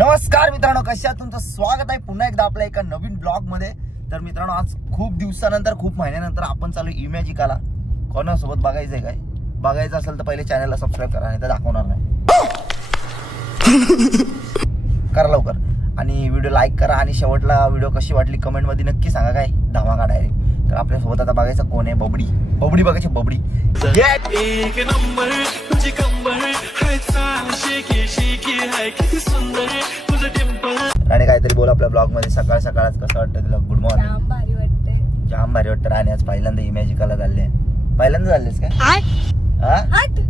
नमस्कार मित्रांनो, कशा तुमचं स्वागत आहे पुन्हा एकदा आपल्या एका नवीन ब्लॉग मध्ये। तर मित्रांनो, आज खूप दिवसानंतर खूप महिन्यानंतर आपण चालू इमॅजिकाला। कोणासोबत बघायचंय काय? बघायचं असेल तर पहिले चॅनलला सबस्क्राइब करा, नाही तर दाखवणार नाही। करा लवकर आणि व्हिडिओ लाईक करा आणि शेवटला व्हिडिओ कशी वाटली कमेंट मध्ये नक्की सांगा। काय धमाका डायरेक्ट। तर आपल्या सोबत आता बघायचं कोण आहे? बबडी। बबडी बघायची, बबडी एक नंबर तुझी कंबर हाय चाल शेकी शेकी हाय किती सुंदर तुझं टेम्पल। आणि काहीतरी बोल आपल्या ब्लॉग मध्ये। सकाळ सकाळच कसं वाटतं तुला? Good morning. जाम भारी वाटते, जाम भारी वाटतं। आणि आज पहिल्यांदा इमॅजिकाला चालले। पहिल्यांदा चाललेस काय? हट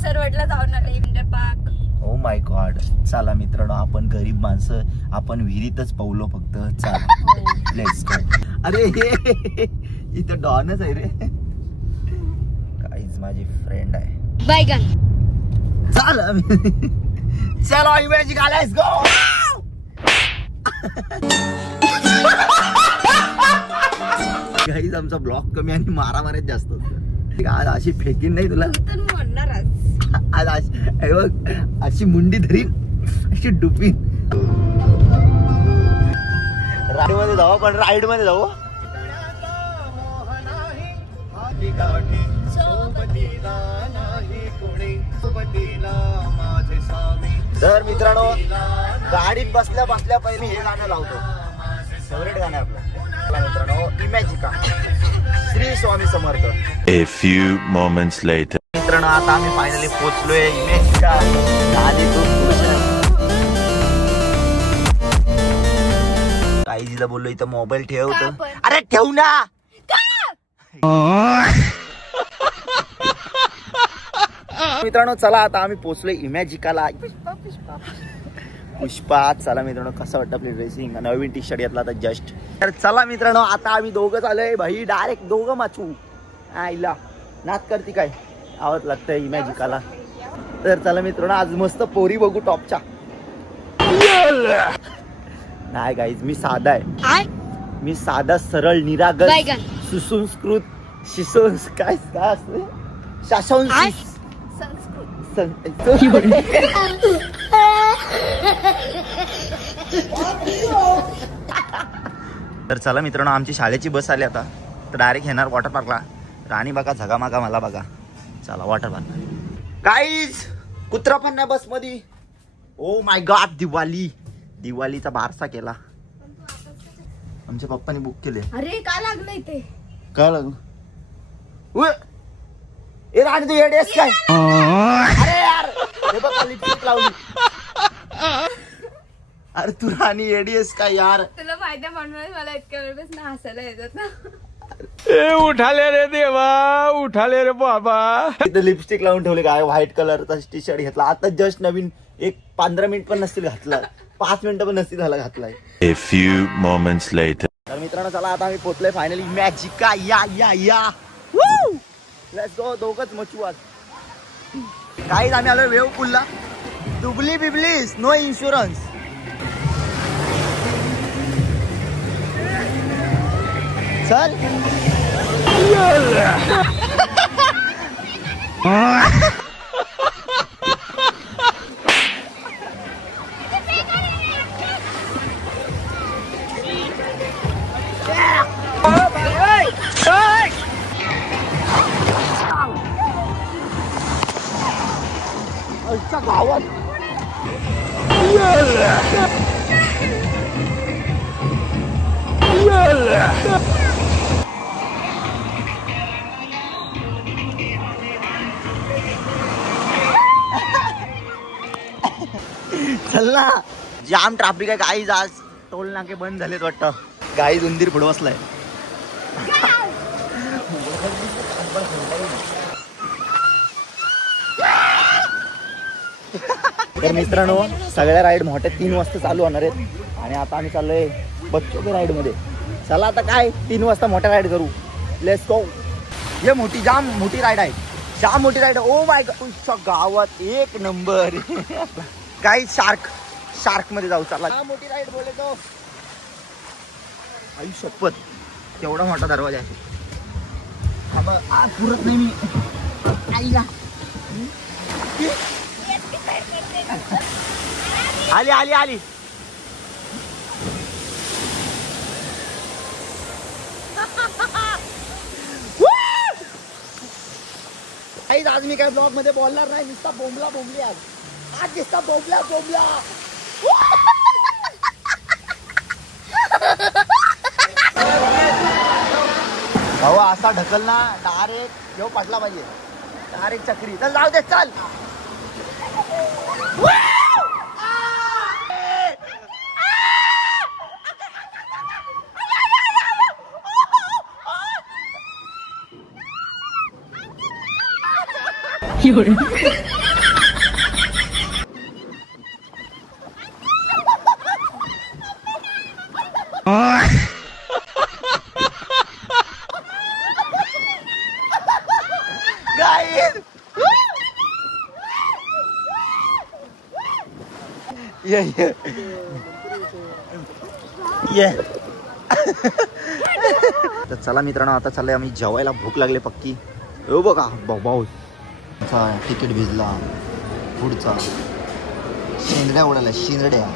सरवटला जाऊन आले inter park. Oh my God. चला मित्रांनो, आपण गरीब माणसं, आपण विहिरीतच पावलो फक्त। चला लेट्स गो। अरे हे इथं डॉनच आहे रे। काहीच माझी फ्रेंड आहे। बैगन चला चलो इमॅजिका, लेट्स गो। गाईज आमचा ब्लॉग कमी आणि मारामारीच जास्त असतं। आज अशी फेकीन नाही तुला आज अशी मुंडी धरीन, अशी डुबीन। राईड मध्ये जाऊ, पण राईड मध्ये जाऊ। तर मित्रांनो, गाडीत बसल्या बसल्या पहिले हे गाणं लावतो। फेवरेट गाणं आपलं मित्रांनो, Imagica, Shri Swami Samarth. A few moments later. मित्रांनो, आता आम्ही फायनली पोहोचलोय इमॅजिका। आधी खूप खुश आहे। काहीजीला बोललो इथं मोबाईल ठेवतो। अरे ठेव ना। मित्रांनो चला, आता आम्ही पोहोचलोय इमॅजिकाला। पुष्पा, चला मित्रांनो, कसं वाटतं आपली ड्रेसिंग? नवीन टी शर्ट घेतला आता जस्ट। तर चला मित्रांनो, आता आम्ही दोघं चाललोय भाई, डायरेक्ट दोघं माचू। आईला नाच करती काय? आवत लागतंय इमॅजिकाला। तर चला मित्रांनो, आज मस्त पोरी बघू टॉपच्या। नाही गाईज, मी साधा आहे। मी साधा, सरळ, निरागस, सुसंस्कृत, काय असते तर चला मित्रांनो, आमची शाळेची बस आली आता। तर डायरेक्ट येणार वॉटर पार्कला। राणी बघा, झगामागा मला बघा। चला वॉटर पार्क। गाईज कुत्रा पण नाही बस मध्ये। ओ माय गॉड, दिवाळीचा बारसा केला आमच्या पप्पानी, बुक केले। अरे काय लागलं इथे? काय लागलं? ए राणी, तू येडेस काय? अरे यार, हे बघ लिपस्टिक लावली। अरे तू राणी येडीस काय यार? तुला माहिती म्हणून मला इतक्या वेळेस हसायला येतात ना। ए उठाले रे देवा, उठाले रे बाबा। इथं लिपस्टिक लावून ठेवले काय? व्हाईट कलरचा टी शर्ट घेतला आता जस्ट नवीन, एक 15 मिनिट पण नसतील घातला, 5 मिनिटं पण नसतील झाला घातलाय। A few moments later. तर मित्रांनो चला, आता आम्ही पोहोचलोय फायनली इमॅजिका। या लेट्स गो। दोघंच मचू आज। काहीच आम्ही आलोय वेव पुलला। दुबली बिबलीस, नो इन्शुरन्स। चल गावात चल ना। जाम ट्रॅफिक आहे गाईज आज। टोल नाके बंद झालेत वाटतं। गाईज उंदीर पुढे बसलाय। तर मित्रांनो, सगळ्या राईड मोठ्या 3 वाजता चालू होणार आहेत आणि आता आम्ही चाललोय बच्चों राईड मध्ये। चला आता काय 3 वाजता मोठ्या राईड करू। Let's go. हे मोठी, जाम मोठी राईड आहे, जाम मोठी राईड। ओ माय गॉड, गावात एक नंबर। काही शार्क मध्ये जाऊ। चला, मोठी राईड बोले तो। आई शपथ, केवढा मोठा दरवाजा आहे। पुरत नाही मी आईला आली आली आली. आज मी काय ब्लॉग मध्ये बोलणार नाही, नुसता बोंबला बोंबली. आज नुसता बोंबला बोंबला. भाऊ असा ढकल ना डायरेक्ट घेऊ पाटला पाहिजे. डायरेक्ट चक्री. चल जाऊ दे चल. तर चला मित्रांनो, आता चाललंय आम्ही जेवायला. भूक लागली पक्की. हो बघा भाऊ तिकीट भिजला. पुढचा शेंदड्या उडाल्या शेंदड्या.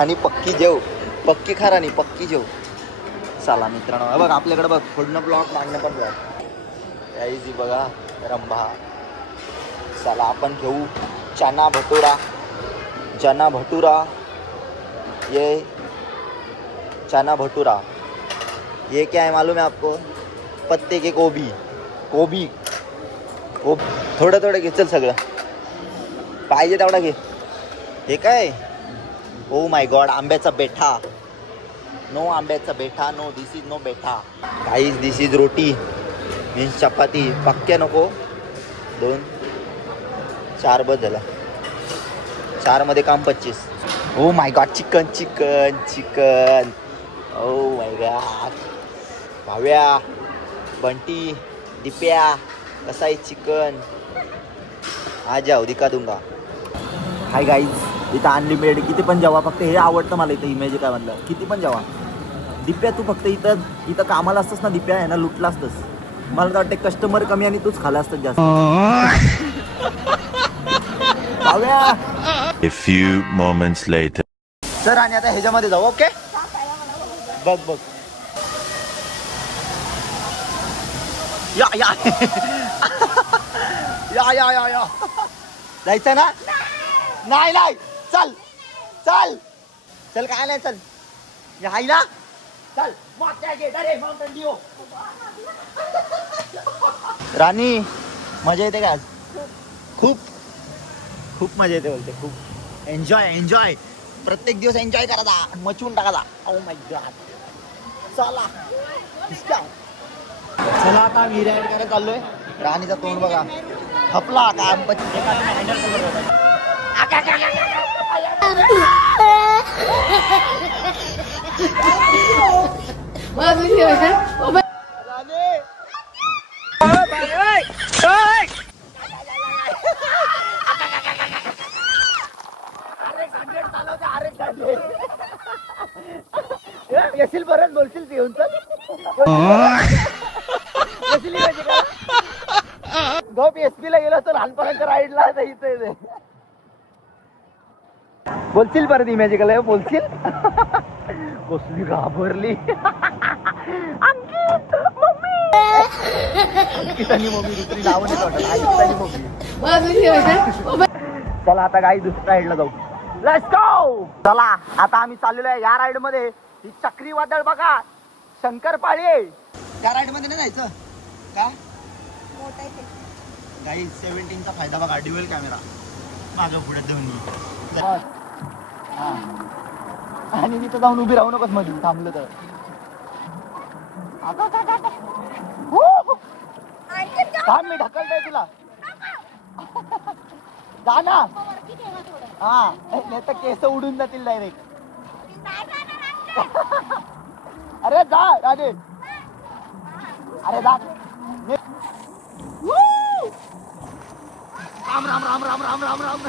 आणि पक्की जेव, पक्की खा राणी, पक्की जेव. चला मित्रांनो, बघ आपल्याकडे बघ फोडणं ब्लॉक, मागणं पण ब्लॉक. यायची बघा रंभा. चला आपण घेऊ चना भटुरा. चना भटूरा, ये चना भटूरा. ये क्या है मालूम है आपको? पत्ते के गोभी. गोभी थोडं थोडं घे. चल सगळं पाहिजे तेवढा घे. हे काय? ओ माय गॉड, आंब्याचा बेठा. नो आंब्याचा बेठा, नो दिस इज नो बेठा. Guys this is roti means chapati. पक्क्या नको. 2 4 बस झाला. 4 मध्ये काम 25. Oh my God, chicken chicken chicken. Oh my God. Bhavya, Bunty, Dipya, कसा आहे चिकन? आ जाओ दिका दूंगा. हाय गाईज, इथं अनलिमिटेड किती पण जेवा. फक्त हे आवडतं मला इथं इमेज काय म्हणलं, किती पण जेवा. दिप्या तू फक्त इथं कामाला असतंस ना दिप्या, यांना लुटला असतंस. मला तर वाटतं कस्टमर कमी आणि तूच खाला असतं जास्त. A few moments later. Sir आणि आता ह्याच्यामध्ये जाऊ. ओके बघ बघ. या या या या या या. जायचं ना? नाही नाही. चल चल चल. काय नाही चल. हाय ना. चल माउंटेन ड्यू. राणी मजा येते का आज? खूप खूप मजा येते बोलते. खूप एन्जॉय एन्जॉय. प्रत्येक दिवस एन्जॉय करायचा, मचवून टाकायचा. Oh my God. चला चला आता आम्ही राईड करायला चाललोय. राणीचा तोंड बघा खपला का. येशील परत बोलशील ते येऊन चल. गप एसपी ला गेलो तर लहानपणाच्या राईडला इथे बोलशील परत इमॅजिकल बोलशील. कसली घाबरली. अंकित मम्मी. अंकित आणि मम्मी दुसरी नावं नाही वाटत. अंकित आणि मम्मी. चला आता गाई दुसऱ्या राईडला जाऊ. Let's go. चला आता आम्ही चाललेलो आहे या राईड मध्ये. ही चक्रीवादळ बघा, शंकरपाळे. त्या राईड मध्ये नाही जायचं का? गाई 17चा फायदा बघा. ड्युअल कॅमेरा मागं पुढे दोन्ही. आणि तिथं जाऊन उभी राहू नकोस मध्ये थांबलं तर. थांब मी ढकलतोय तुला. जा ना. हा नाही तर केस उडून जातील डायरेक्ट. अरे जा राधे. अरे जा. राम राम राम राम राम राम राम.